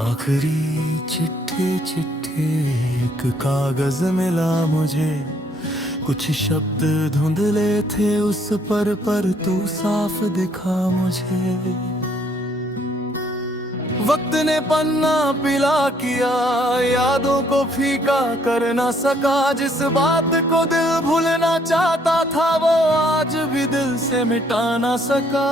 आखिरी चिट्ठी चिट्ठी एक कागज मिला मुझे। कुछ शब्द धुंधले थे उस पर तू साफ दिखा मुझे। वक्त ने पन्ना पिला किया, यादों को फीका कर ना सका। जिस बात को दिल भूलना चाहता था वो आज भी दिल से मिटा ना सका।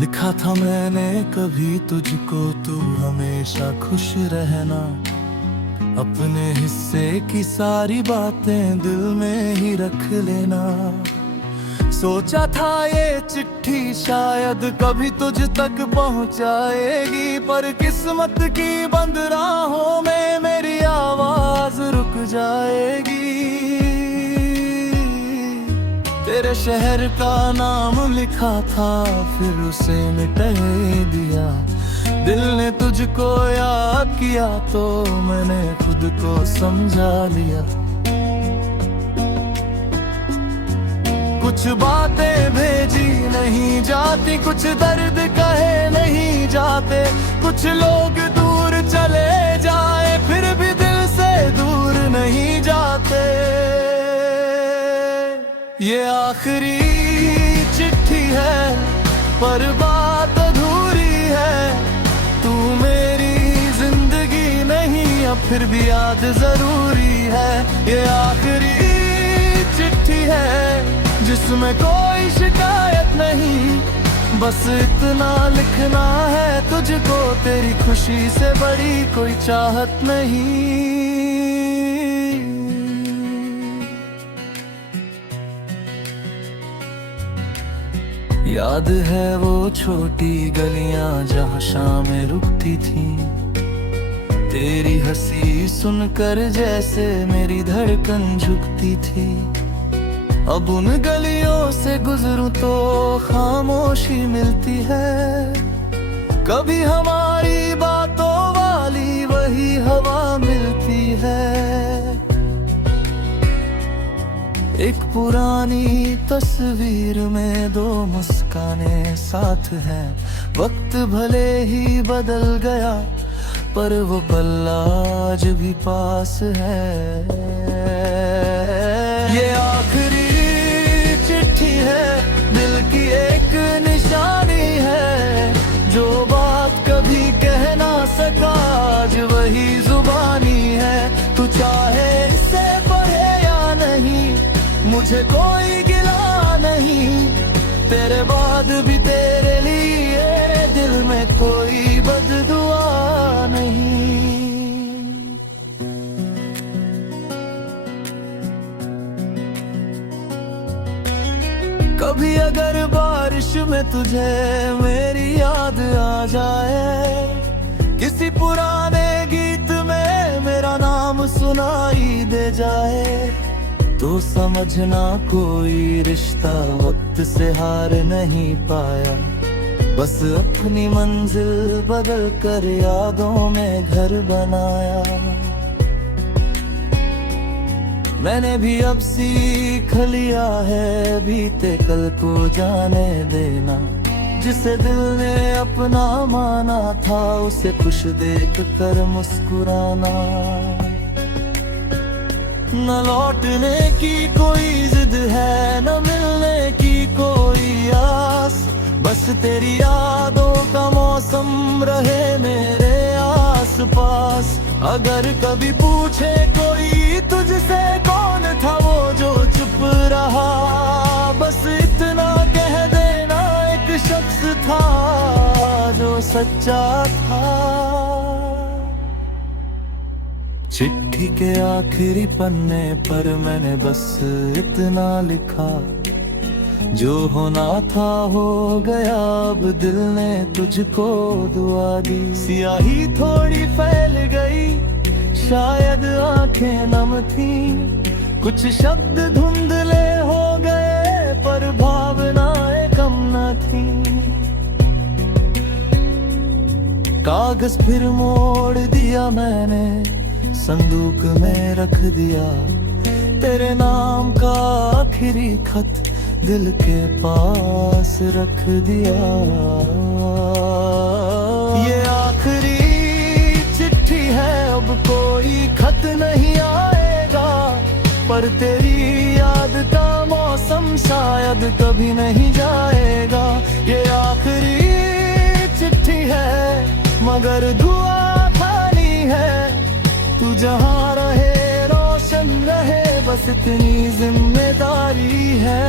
लिखा था मैंने कभी तुझको, तू हमेशा खुश रहना। अपने हिस्से की सारी बातें दिल में ही रख लेना। सोचा था ये चिट्ठी शायद कभी तुझ तक पहुंचाएगी, पर किस्मत की बंद राहों में मेरी आवाज रुक जाएगी। तेरे शहर का नाम लिखा था फिर उसे मिटा दिया। दिल ने तुझको याद किया तो मैंने खुद को समझा लिया। कुछ बातें भेजी नहीं जाती, कुछ दर्द कहे नहीं जाते। कुछ लोग दूर चले जाए फिर भी दिल से दूर नहीं जाते। ये आखिरी चिट्ठी है पर बात अधूरी है। तू मेरी जिंदगी नहीं अब फिर भी याद जरूरी है। ये आखिरी चिट्ठी है जिसमें कोई शिकायत नहीं, बस इतना लिखना है तुझको, तेरी खुशी से बड़ी कोई चाहत नहीं। याद है वो छोटी गलियां जहां शामें रुकती थी। तेरी हंसी सुनकर जैसे मेरी धड़कन झुकती थी। अब उन गलियों से गुजरूं तो खामोशी मिलती है। कभी हमारी बातों वाली वही हवा मिलती है। एक पुरानी तस्वीर में दो मुस्कानें साथ हैं। वक्त भले ही बदल गया पर वो पल आज भी पास है। ये आखिरी चिट्ठी है, दिल की एक निशानी है। जो बात कभी कह ना सका आज वही जुबानी है। तू चाहे इसे पढ़े या नहीं मुझे कोई गिला नहीं। तेरे बाद भी तेरे लिए दिल में कोई बददुआ नहीं। कभी अगर बारिश में तुझे मेरी याद आ जाए, किसी पुराने गीत में मेरा नाम सुनाई दे जाए, तो समझना कोई रिश्ता वक्त से हार नहीं पाया। बस अपनी मंजिल बदल कर यादों में घर बनाया। मैंने भी अब सीख लिया है बीते कल को जाने देना। जिसे दिल ने अपना माना था उसे खुश देख कर मुस्कुराना। न लौटने की कोई जिद है न मिलने की कोई आस। बस तेरी यादों का मौसम रहे मेरे आस पास। अगर कभी पूछे कोई तुझसे कौन था वो जो चुप रहा, बस इतना कह देना एक शख्स था जो सच्चा था। चिट्ठी के आखिरी पन्ने पर मैंने बस इतना लिखा, जो होना था हो गया अब दिल ने तुझको दुआ दी। सियाही थोड़ी फैल गई शायद आंखें नम थी। कुछ शब्द धुंधले हो गए पर भावनाएं कम न थी। कागज फिर मोड़ दिया मैंने, संदूक में रख दिया। तेरे नाम का आखिरी खत दिल के पास रख दिया। कोई खत नहीं आएगा, पर तेरी याद का मौसम शायद कभी नहीं जाएगा। ये आखिरी चिट्ठी है मगर दुआ खाली है, तू जहाँ रहे रोशन रहे, बस इतनी जिम्मेदारी है।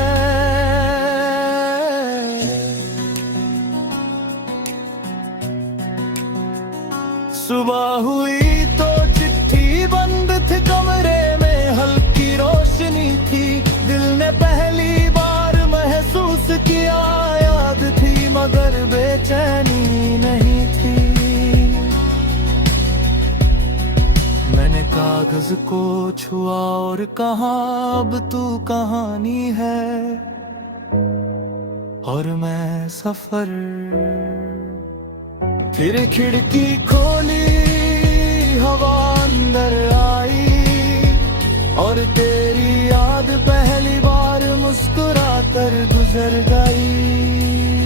सुबह हुई तो चिट्ठी बंद थी, कमरे में हल्की रोशनी थी। दिल ने पहली बार महसूस किया, याद थी मगर बेचैनी नहीं थी। मैंने कागज को छुआ और कहा अब तू कहानी है, और मैं सफर। फिर खिड़की खोली, हवा अंदर आई, और तेरी याद पहली बार मुस्कुरा कर गुजर गई।